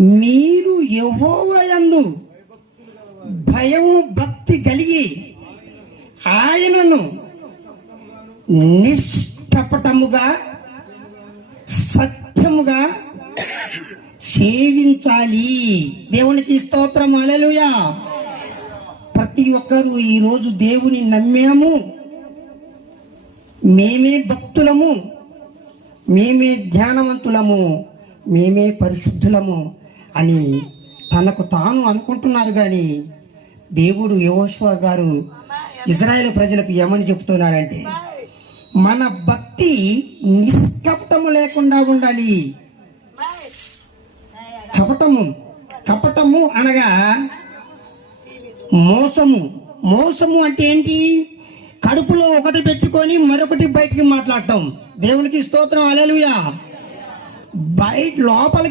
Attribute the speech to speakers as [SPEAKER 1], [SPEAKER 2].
[SPEAKER 1] మీరు యహోవయందు భయం భక్తి కలిగి ఆయనను నిష్ఠపటముగా సత్యముగా సేవించాలి. దేవునికి స్తోత్రం. అలలుయా ప్రతి ఒక్కరూ ఈరోజు దేవుని నమ్మాము. మేమే భక్తులము. మేమే ధ్యానవంతులము. మేమే పరిశుద్ధులము. అని తనకు తాను అనుకుంటున్నారు కానీ దేవుడు యోశ్వ గారు ఇజ్రాయెల్ ప్రజలకు ఏమని చెప్తున్నాడంటే మన భక్తి నిష్కపటము లేకుండా ఉండాలి. కపటము కపటము అనగా మోసము. మోసము అంటే ఏంటి? కడుపులో ఒకటి పెట్టుకొని మరొకటి బయటికి మాట్లాడటం. దేవునికి స్తోత్రం అలెలుయా బయట లోపలికి